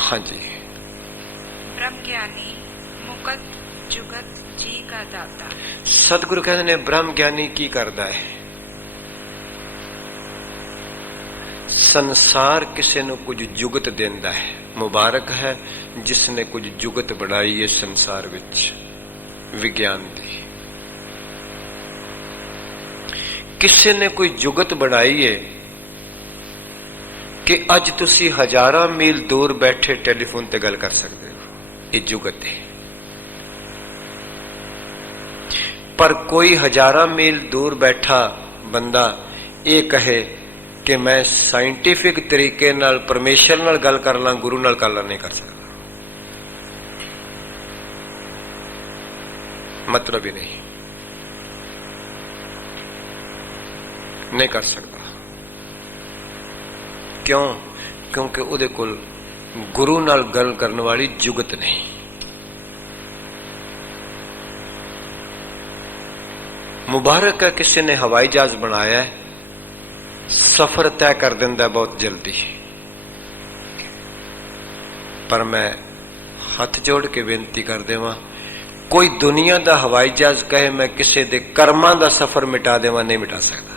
हाँ जी। ब्रह्म ज्ञानी मुकत जुगत जी का दाता। सतगुरु कहते ने ब्रह्म ज्ञानी की करदा है? संसार किसी नूं कुछ जुगत देंदा है। मुबारक है जिसने कुछ जुगत बढ़ाई है संसार विच, विज्ञान दी। किसी ने कोई जुगत बढ़ाई है कि अज तुसी हजारां मील दूर बैठे टेलीफोन ते गल कर सकते हो, ये जुगत है। पर कोई हजारां मील दूर बैठा बंदा ये कहे कि मैं साइंटिफिक तरीके नाल परमेश्वर नाल गल कर ला, गुरु नाल कर ला, नहीं कर सकता। मतलब ही नहीं कर सकता। क्यों? क्योंकि उहदे कोल गुरु नाल गल करने वाली जुगत नहीं। मुबारक है किसी ने हवाई जहाज बनाया है, सफर तय कर दिंदा बहुत जल्दी। पर मैं हाथ जोड़ के बेनती कर देवां, कोई दुनिया दा हवाई जहाज कहे मैं किसी दे कर्मां दा सफर मिटा देवां, नहीं मिटा सकता।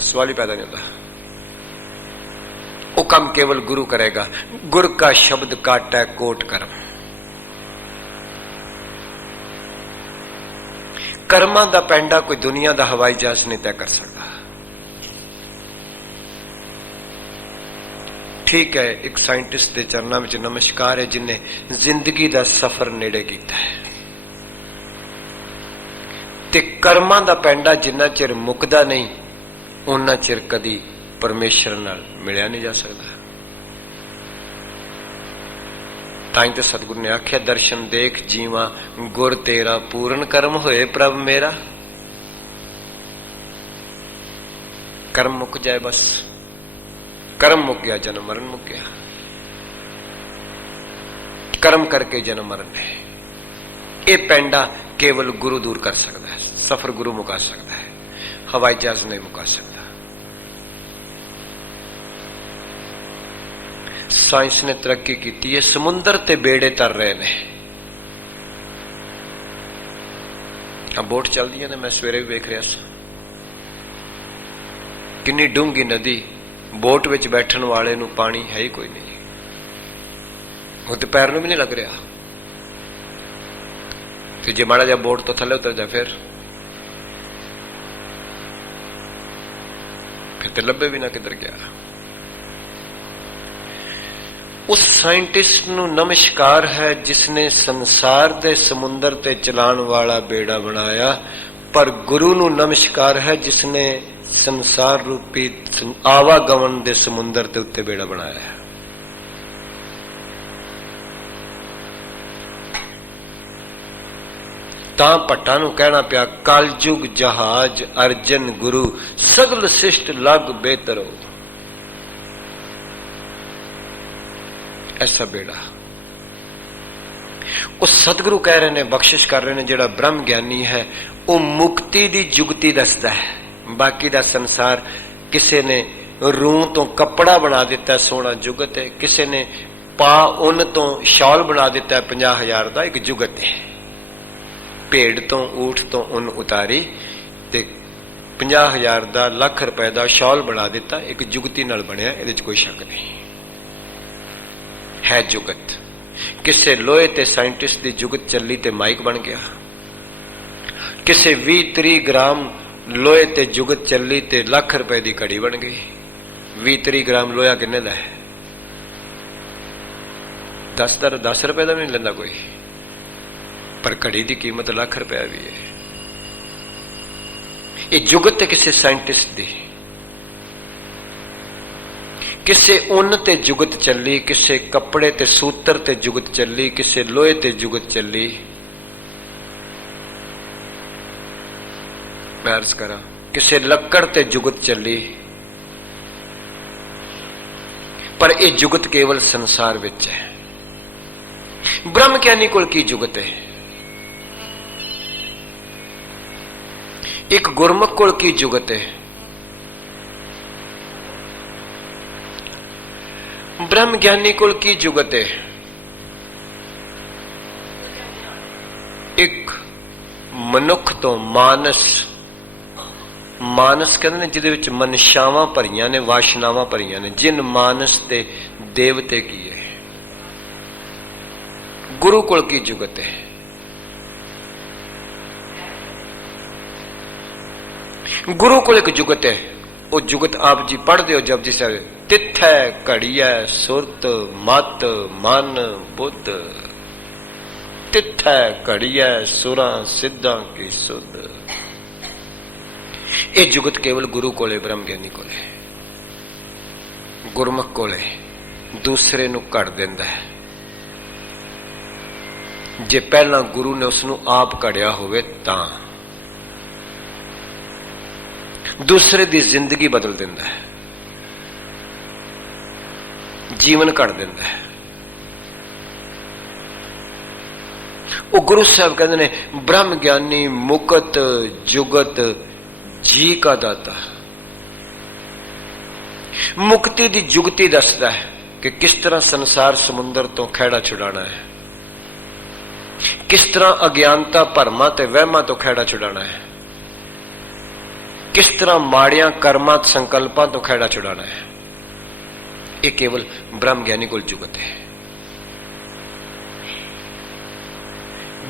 सवाल ही पैदा नहीं होता। वो काम केवल गुरु करेगा। गुर का शब्द काटा कोट कर्म। कर्मां दा पैंडा कोई दुनिया दा हवाई जहाज नहीं तय कर सकता। ठीक है, एक साइंटिस्ट के चरणों में नमस्कार है जिन्हें जिंदगी दा सफर नेड़े किया है। ते कर्मां दा पैंडा जिन्ना चिर मुकदा नहीं, उन्ना चिर कदी परमेश्वर नाल मिलिया नहीं जा सकता। ताई तो सतगुरु ने आख्या, दर्शन देख जीवा गुर तेरा, पूर्ण कर्म होए प्रभ मेरा। कर्म मुक जाए बस, कर्म मुक गया, जन्म मरण मुक गया। कर्म करके जन्म मरण है। ये पैंडा केवल गुरु दूर कर सकता है। सफर गुरु मुका सकता है, हवाई जहाज नहीं मुका सकता। साइंस ने तरक्की की है, समुंदर ते बेड़े तर रहे ने। अब बोट चल दी ने, मैं सवेरे भी वेख रहा था। किन्नी डूंगी नदी, बोट विच बैठन वाले नू पानी है ही कोई नहीं, वो तो पैर नू भी नहीं लग रहा। तो जे माड़ा जा बोट तो थले उतर जा, फिर तो लब्बे भी ना किधर गया। उस साइंटिस्ट नू नमस्कार है जिसने संसार दे समुंदर ते चलान वाला बेड़ा बनाया, पर गुरु नू नमस्कार है जिसने संसार रूपी आवागमन दे समुंदर ते उत्ते बेड़ा बनाया है। तां भट्टा नू कहना पिया, कलयुग जहाज अर्जन गुरु, सगल शिष्ट लग बेहतरो। ऐसा बेड़ा उस सतगुरु कह रहे ने, बख्शिश कर रहे ने, जेड़ा ब्रह्म ज्ञानी है वो मुक्ति दी जुगती दसदा है। बाकी दा संसार किसी ने रूं तो कपड़ा बना दिता है, सोना जुगत है। किसी ने पा उन तो शॉल बना दिता है 50,000 का, एक जुगत है। भेड़ तो ऊठ तो उन उतारी ते 50,000 का, लाख रुपए का शॉल बना दिता, एक जुगती नाल बनया, इहदे च कोई शक नहीं है। जुगत किसे लोहे ते साइंटिस्ट की जुगत चली ते माइक बन गया। किसे 20-30 ग्राम लोहे ते जुगत चली ते लाख रुपए की घड़ी बन गई। 20-30 ग्राम लोहा किन्ने दा है? 10 रुपए का भी नहीं लेंदा कोई, पर घड़ी की कीमत लाख रुपया भी है। ये जुगत है किसी साइंटिस्ट की। किसे उन ते जुगत चली, किसे कपड़े ते सूत्र ते जुगत चली, किसे लोहे ते जुगत चली। मैं अर्ज करा, किसे लक्कड़ ते जुगत चली, पर यह जुगत केवल संसार विच है। ब्रह्म ज्ञानी कोल की जुगत है? एक गुरमुख कोल की जुगत है? ब्रह्म ज्ञानी कोल की जुगत है? एक मनुख तो मानस, मानस कहते हैं जिहदे विच मनशावां भरियां ने, वासनावां भरियां ने, जिन मानस ते देवते की है। गुरु कोल की जुगत है? गुरु को एक जुगत है, वो जुगत आप जी पढ़ते हो जब जिस तिथ है घड़िया सुरत मत मन बुद्ध, तिथ है घड़िया सुरा सिद्धा की सुध। ये जुगत केवल गुरु कोले ब्रह्म ज्ञानी कोले, गुरमुख कोले दूसरे नू घड़ देंदा है। जे पहला गुरु ने उसनू आप घड़िया होवे तां दूसरे दी जिंदगी बदल देंदा है, जीवन घड़ देंदा है। वो गुरु साहब कहते ने ब्रह्म ज्ञानी मुकत जुगत जी का दाता। मुक्ति दी जुगती दसदा है कि किस तरह संसार समुंदर तो खैड़ा छुड़ाना है, किस तरह अज्ञानता भरमा ते वहमा तो खैड़ा छुड़ाना है, किस तरह माड़ियां कर्मां संकल्पां तो खैड़ा छुड़ाना है। ये केवल ब्रह्म ज्ञानी को जुगत है।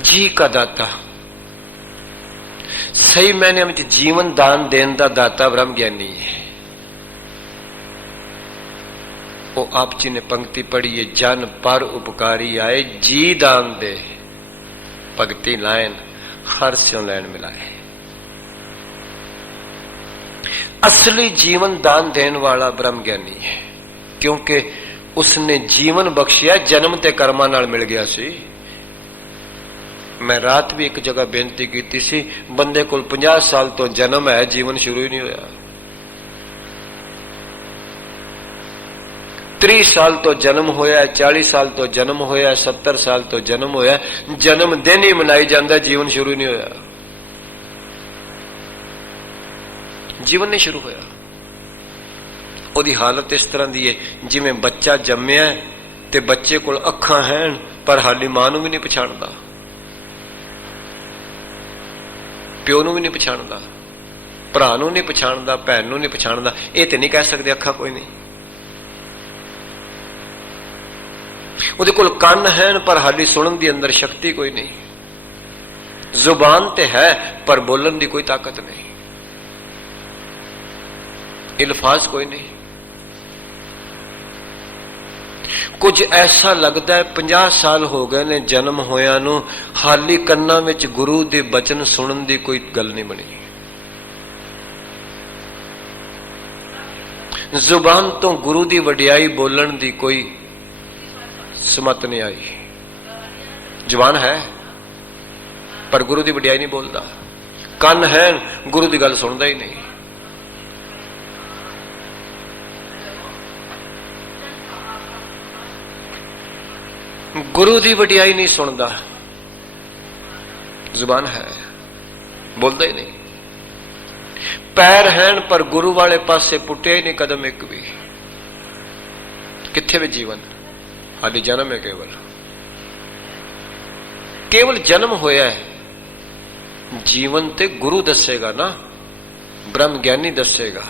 जी का दाता, सही मैंने में जीवन दान देन दा दाता ब्रह्म ज्ञानी है। वो आप जी ने पंक्ति पढ़ी है, जन पर उपकारी आए जी दान दे, भगती लाइन हर स्यों लैन मिलाए। असली जीवन दान देने वाला ब्रह्म ज्ञानी है, क्योंकि उसने जीवन बख्शिया जन्म ते कर्मा नाल मिल गया सी। मैं रात भी एक जगह बेनती की सी, बंदे को 50 साल तो जन्म है, जीवन शुरू ही नहीं होया। 30 साल तो जन्म होया, 40 साल तो जन्म होया, 70 साल तो जन्म होया, जन्म दिन ही मनाई जाता, जीवन शुरू नहीं होया, जीवन नहीं शुरू होया। ओदी हालत इस तरह दी है जिवें बच्चा जम्मिया ते बच्चे कोल अखां हैं पर हाली मां नूं भी नहीं पछाणदा, प्यो नूं भी नहीं पछाणदा, भरा नूं नहीं पछाणदा, भैन नूं नहीं पछाणदा। ये तो नहीं कह सकते अखां कोई नहीं। ਉਹਦੇ ਕੋਲ ਕੰਨ हैं पर हाली सुनन दी अंदर शक्ति कोई नहीं, जुबान ते है पर बोलन दी कोई ताकत नहीं, इल्फाज कोई नहीं। कुछ ऐसा लगता है 50 साल हो गए ने जन्म होया नूं, हाली कन्ना विच गुरु दे बचन सुनन दी कोई गल नहीं बनी, जुबान तो गुरु दी वडियाई बोलन दी कोई समत नहीं आई। जुबान है पर गुरु दी वडियाई नहीं बोलता, कन है गुरु दी गल सुनदा ही नहीं। गुरु दी वडियाई नहीं सुनदा, जुबान है बोलता ही नहीं। पैर हैं पर गुरु वाले पासे पुट्टिया ही नहीं कदम एक भी। किथे भी जीवन हाली जन्म है, केवल केवल जन्म होया है। जीवन ते गुरु दसेगा ना, ब्रह्म ज्ञानी दसेगा।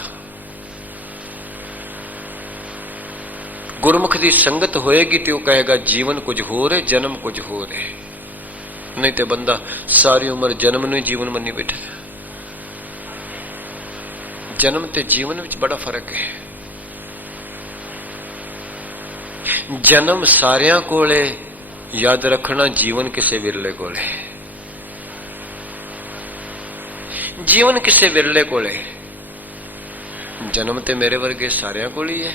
गुरमुख की संगत होएगी तो कहेगा जीवन कुछ हो रहे, जन्म कुछ हो रहे। नहीं तो बंदा सारी उम्र जन्म नूं जीवन मनी बैठा। जन्म ते जीवन विच बड़ा फर्क है। जन्म सारियां कोले, याद रखना जीवन किसे विरले कोले। जीवन किसे विरले कोले, जन्म ते मेरे वर्गे सारियां कोल ही है।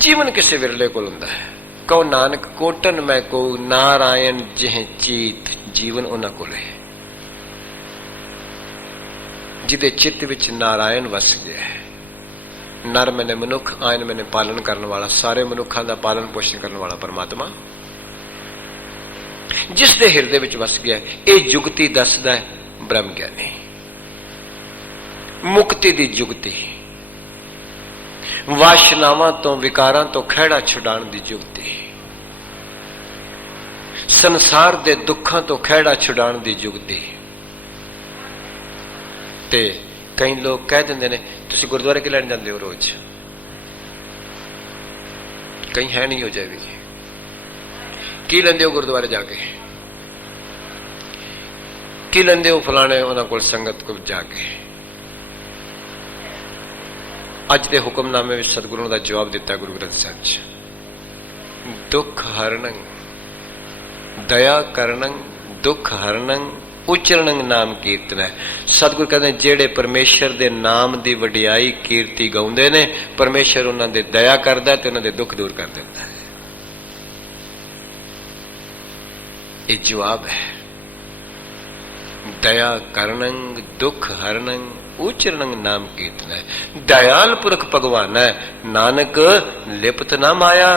जीवन किसे विरले कोल हुंदा है। कहो नानक कोटन मैं को नारायण जिह चीत, जीवन उन्हां कोल है जिदे चित्त विच नारायण वस गया है। नर मैंने मनुख, आयन मैंने पालन करने वाला, सारे मनुखों का पालन पोषण करने वाला परमात्मा जिस दे हिरदे विच वस गया है। ये जुगती दसदा है ब्रह्म ज्ञानी, मुक्ति दी जुगती, वासनावां तो विकारां तो खैड़ा छुड़ाण दी जुगती, संसार दे दुखां तो खैड़ा छुड़ाण दी जुगती। ते कई लोग कह देंगे ने तुसी गुरुद्वारे की लैन जाते हो रोज, कहीं है नहीं हो जाएगी की लेंदे हो गुरुद्वारे जाके, की लेंदे हो फलाने उन्हां कोल संगत कोल जाके। अज के हुक्मनामे में सतगुरु का जवाब दिता गुरु ग्रंथ साहिब च, दुख हरणं दया करणं दुख हरणं उचरणं नाम कीर्तन है। सतगुरु कहते जेड़े परमेश्वर दे नाम की वडियाई कीर्ति गाउंदे ने, परमेश्वर उन्हां दे दया करदा ते उन्हां दे दुख दूर कर देता है। ये जवाब है। दया करणं दुख हरणं उचरणं नाम कीर्तन है। दयाल पुरख भगवान है, नानक लिपत ना माया।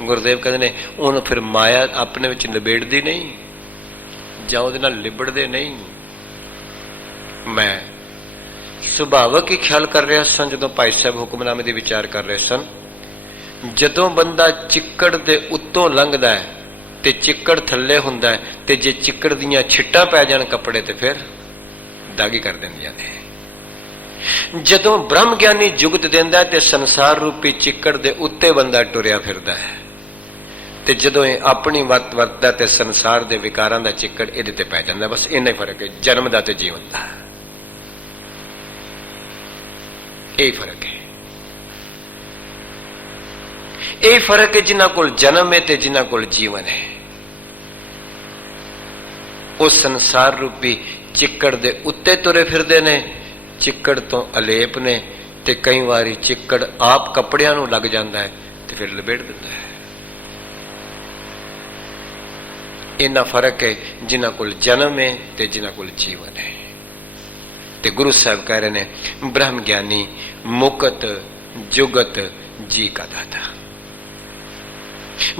गुरुदेव कहते ने उन फिर माया अपने विच लबेड़दी नहीं, जां उहदे नाल लिबड़दे नहीं। मैं सुभावक ही ख्याल कर रहा सन जदों भाई साहब हुक्मनामे दी विचार कर रहे सन, जदों बंदा चिक्कड़ दे उत्तों लंघदा है ते चिक्कड़ थल्ले हुंदा है, ते जे चिक्कड़ दीयां छिट्टां पै जाण कपड़े ते फिर दागी कर दिंदियां ने। जदों ब्रह्म ज्ञानी जुगत देंदा है ते संसार रूपी चिक्कड़ दे उत्ते बंदा टुरिया फिरदा है, ते जदों अपनी वरत वरतदा ते संसार दे विकारां दा चिक्कड़ इहदे ते पै जांदा। बस इन्ना ही फर्क है जन्म दा ते जीवन दा, यही फर्क है। यही फर्क है जिन्हां कोल जन्म है ते जिन्हां कोल जीवन है। वो संसार रूपी चिक्कड़ दे उत्ते तुरे फिरदे ने, चिक्कड़ तो अलेप ने, ते कई बारी चिक्कड़ आप कपड़ियां नूं लग जांदा है ते फिर लपेट दिंदा है। इन्ना फर्क है जिन्हां कोल जन्म है ते जिन्हां कोल जीवन है। ते गुरु साहब कह रहे ने ब्रह्म ज्ञानी मुकत जुगत जी का दाता।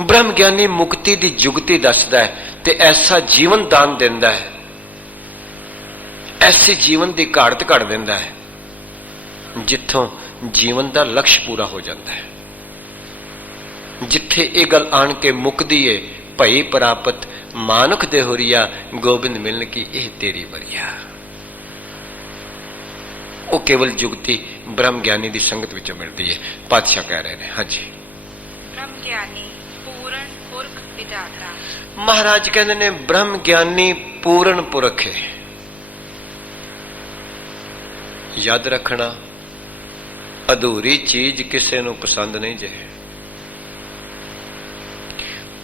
ब्रह्म ज्ञानी मुक्ति दी जुगती दसदा है ते ऐसा जीवन दान देंदा है, ऐसे जीवन की घाट घड़ देंदा है जिथों जीवन का लक्ष्य पूरा हो जाता है। जिथे ये गल आन के मुकदी है, भई प्राप्त मानुख दे होरिया गोबिंद मिलन की यह तेरी बरिया। वो केवल जुगती ब्रह्म ज्ञानी की संगत विचों मिलती है। पातशाह कह रहे हैं हाँ जी, ब्रह्म ज्ञानी पूर्ण पुरख विधाता। महाराज कहते ने ब्रह्म ज्ञानी पूर्ण पुरख है। याद रखना अधूरी चीज किसी नूं पसंद नहीं जे।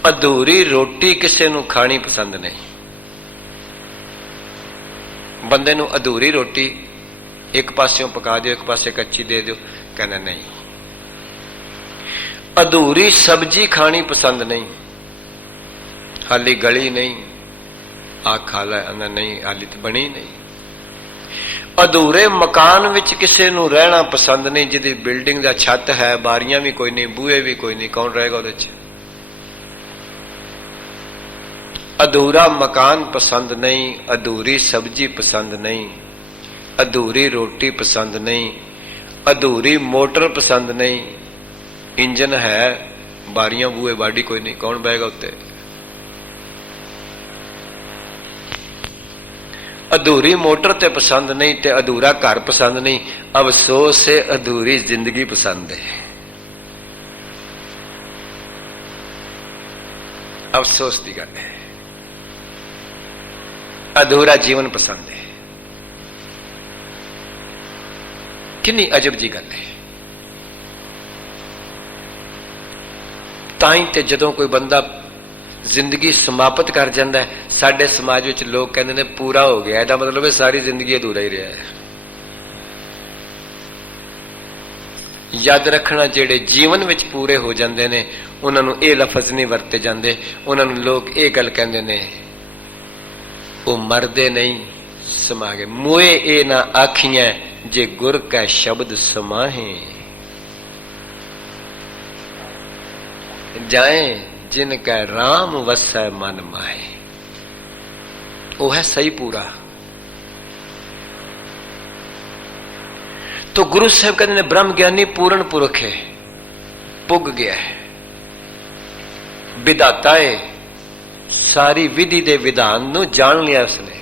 अधूरी रोटी किसी नूं खानी पसंद नहीं। बंदे नूं अधूरी रोटी एक पास्यों पका दियो, एक पासे कच्ची दे दो, कहना नहीं। अधूरी सब्जी खानी पसंद नहीं, हाली गली नहीं, आ खा लै, नहीं हाली तो बनी नहीं। अधूरे मकान विच किसी नूं रहना पसंद नहीं, जिहदी बिल्डिंग दा छत है, बारियां भी कोई नहीं, बूहे भी कोई नहीं, कौन रहेगा उहदे च। अधूरा मकान पसंद नहीं, अधूरी सब्जी पसंद नहीं, अधूरी रोटी पसंद नहीं, अधूरी मोटर पसंद नहीं। इंजन है, बारियां बूहे बाड़ी कोई नहीं, कौन बहेगा उत्ते। अधूरी मोटर ते पसंद नहीं, ते अधूरा घर पसंद नहीं। अफसोस है अधूरी जिंदगी पसंद है। अफसोस की गल है, अधूरा जीवन पसंद है। कितनी अजब जी गल है। ताई ते जदों कोई बंदा जिंदगी समाप्त कर जाता है, साडे समाज विच लोग कहते हैं पूरा हो गया, इसका मतलब है सारी जिंदगी अधूरा ही रहा है। याद रखना जेड़े जीवन विच पूरे हो जाते हैं उन्होंने ये लफज नहीं वरते जाते, उन्होंने लोग ये गल कहते हैं वो मरदे नहीं समा गए। मुए ए ना आखियां जे गुर का शब्द समाहे, जाए जिनका राम वसै मन माहे। वो है सही पूरा। तो गुरु साहब कहते हैं ब्रह्म ज्ञानी पूर्ण पुरख है, पुग गया है, विधाता है, सारी विधि दे विधान नूं जान लिया उसने,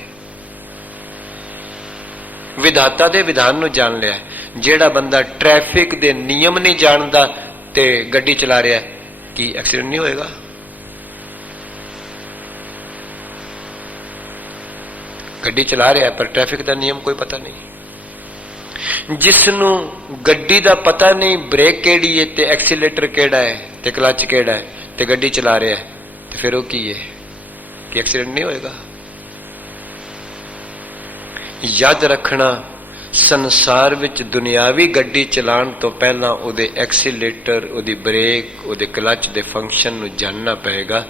विधाता दे विधान नूं जान लिया। जेड़ा बंदा ट्रैफिक दे नियम नहीं जानता ते गड्डी चला रहा है, कि एक्सीडेंट नहीं होएगा? ਗੱਡੀ ਚਲਾ ਰਿਹਾ ਪਰ ਟ੍ਰੈਫਿਕ ਦਾ ਨਿਯਮ ਕੋਈ ਪਤਾ ਨਹੀਂ। ਜਿਸਨੂੰ ਗੱਡੀ ਦਾ ਪਤਾ ਨਹੀਂ, ਬ੍ਰੇਕ ਕਿਹੜੀ ਹੈ ਤੇ ਐਕਸੀਲੇਟਰ ਕਿਹੜਾ ਹੈ ਤੇ ਕਲਚ ਕਿਹੜਾ ਹੈ, ਤੇ ਗੱਡੀ ਚਲਾ ਰਿਹਾ ਤੇ ਫਿਰ ਉਹ ਕੀ ਹੈ ਕਿ ਐਕਸੀਡੈਂਟ ਨਹੀਂ ਹੋਏਗਾ। ਯਾਦ ਰੱਖਣਾ, ਸੰਸਾਰ ਵਿੱਚ ਦੁਨਿਆਵੀ ਗੱਡੀ ਚਲਾਉਣ ਤੋਂ ਪਹਿਲਾਂ ਉਹਦੇ ਐਕਸੀਲੇਟਰ, ਉਹਦੀ ਬ੍ਰੇਕ, ਉਹਦੇ ਕਲਚ ਦੇ ਫੰਕਸ਼ਨ ਨੂੰ ਜਾਣਨਾ ਪਏਗਾ।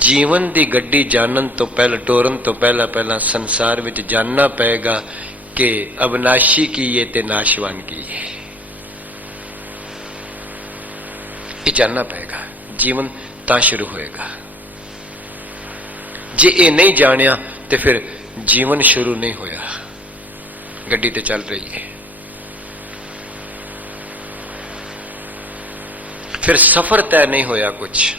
ਜੀਵਨ ਦੀ ਗੱਡੀ ਜਾਣਨ ਤੋਂ ਪਹਿਲਾਂ, ਟੋਰਨ ਤੋਂ ਪਹਿਲਾਂ ਸੰਸਾਰ ਵਿੱਚ ਜਾਣਨਾ ਪਏਗਾ ਕਿ ਅਬਨਾਸ਼ੀ ਕੀ ਹੈ ਤੇ ਨਾਸ਼ਵਾਨ ਕੀ ਹੈ। ਇਹ ਜਾਣਨਾ ਪਏਗਾ, ਜੀਵਨ ਤਾਂ ਸ਼ੁਰੂ ਹੋਏਗਾ। ਜੇ ਇਹ ਨਹੀਂ ਜਾਣਿਆ ਤੇ ਫਿਰ ਜੀਵਨ ਸ਼ੁਰੂ ਨਹੀਂ ਹੋਇਆ, ਗੱਡੀ ਤੇ ਚੱਲ ਰਹੀ ਹੈ। ਫਿਰ ਸਫਰ ਤੈਅ ਨਹੀਂ ਹੋਇਆ ਕੁਛ,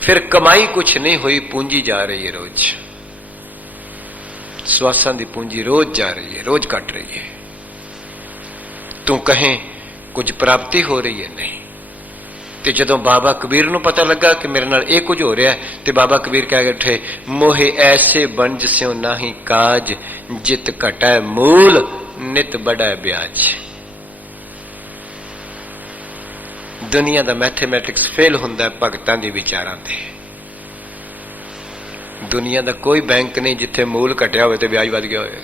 ਫਿਰ ਕਮਾਈ ਕੁਛ ਨਹੀਂ ਹੋਈ, ਪੂੰਜੀ ਜਾ ਰਹੀ ਹੈ ਰੋਜ਼। ਸਵਾਸਾਂ ਦੀ ਪੂੰਜੀ ਰੋਜ਼ ਜਾ ਰਹੀ ਹੈ, ਰੋਜ਼ ਘਟ ਰਹੀ ਹੈ। ਤੂੰ ਕਹੇ ਕੁਝ ਪ੍ਰਾਪਤੀ ਹੋ ਰਹੀ ਹੈ, ਨਹੀਂ। ਤੇ ਜਦੋਂ ਬਾਬਾ ਕਬੀਰ ਨੂੰ ਪਤਾ ਲੱਗਾ ਕਿ ਮੇਰੇ ਨਾਲ ਇਹ ਕੁਝ ਹੋ ਰਿਹਾ ਹੈ, ਤੇ ਬਾਬਾ ਕਬੀਰ ਕਹਿ ਉੱਠੇ, ਮੋਹੇ ਐਸੇ ਬੰਜ ਸਿਓ ਨਾਹੀ ਕਾਜ, ਜਿਤ ਘਟੈ ਮੂਲ ਨਿਤ ਬੜੈ ਵਿਆਜ। ਦੁਨੀਆ ਦਾ ਮੈਥਮੈਟਿਕਸ ਫੇਲ ਹੁੰਦਾ ਭਗਤਾਂ ਦੇ ਵਿਚਾਰਾਂ ਤੇ। ਦੁਨੀਆ ਦਾ ਕੋਈ ਬੈਂਕ ਨਹੀਂ ਜਿੱਥੇ ਮੂਲ ਘਟਿਆ ਹੋਵੇ ਤੇ ਵਿਆਜ ਵੱਧ ਗਿਆ ਹੋਵੇ।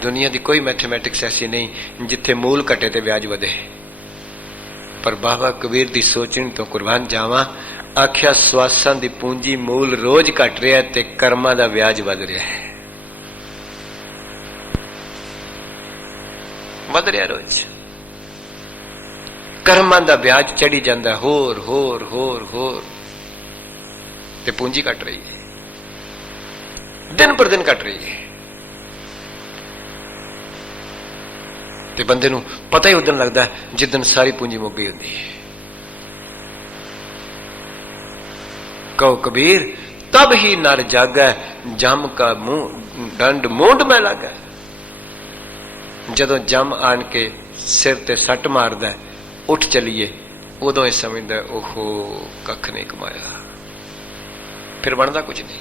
ਦੁਨੀਆ ਦੀ ਕੋਈ ਮੈਥਮੈਟਿਕਸ ਐਸੀ ਨਹੀਂ ਜਿੱਥੇ ਮੂਲ ਘਟੇ ਤੇ ਵਿਆਜ ਵਧੇ। ਪਰ ਬਾਬਾ ਕਬੀਰ ਦੀ ਸੋਚਣ ਤੋਂ ਕੁਰਬਾਨ ਜਾਵਾਂ, ਆਖਿਆ ਸਵਾਸਾਂ ਦੀ ਪੂੰਜੀ ਮੂਲ ਰੋਜ਼ ਘਟ ਰਿਹਾ ਤੇ ਕਰਮਾਂ ਦਾ ਵਿਆਜ ਵਧ ਰਿਹਾ ਹੈ, ਵਧ ਰਿਹਾ ਰੋਜ਼। ਕਰਮਾਂ ਦਾ ਵਿਆਜ ਚੜੀ ਜਾਂਦਾ, ਹੋਰ ਹੋਰ ਹੋਰ ਹੋਰ, ਤੇ ਪੂੰਜੀ ਘਟ ਰਹੀ ਹੈ, ਦਿਨ ਪਰ ਦਿਨ ਘਟ ਰਹੀ ਹੈ। ਤੇ ਬੰਦੇ ਨੂੰ ਪਤਾ ਹੀ ਉਦੋਂ ਲੱਗਦਾ ਜਿੱਦਣ ਸਾਰੀ ਪੂੰਜੀ ਮੁੱਕ ਗਈ ਹੁੰਦੀ ਹੈ। ਕਹੋ ਕਬੀਰ, ਤਬ ਹੀ ਨਰ ਜਾਗੈ, ਜਮ ਕਾ ਮੂੰਹ ਡੰਡ ਮੂੰਡ ਮੈਂ ਲਾਗੈ। ਜਦੋਂ ਜਮ ਆਣ ਕੇ ਸਿਰ ਤੇ ਸੱਟ ਮਾਰਦਾ, ਉੱਠ ਚਲੀਏ, ਉਦੋਂ ਇਹ ਸਮਝਦਾ ਓਹੋ ਕੱਖ ਨਹੀਂ ਕਮਾਇਆ। ਫਿਰ ਬਣਦਾ ਕੁਝ ਨਹੀਂ,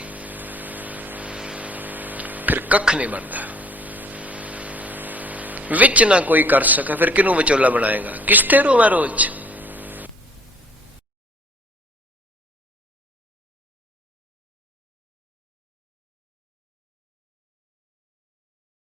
ਫਿਰ ਕੱਖ ਨਹੀਂ ਬਣਦਾ। ਵਿੱਚ ਨਾ ਕੋਈ ਕਰ ਸਕਾ, ਫਿਰ ਕਿਹਨੂੰ ਵਿਚੋਲਾ ਬਣਾਏਗਾ? ਕਿਸ ਤੇ ਰੋਵਾਂ ਰੋਜ਼?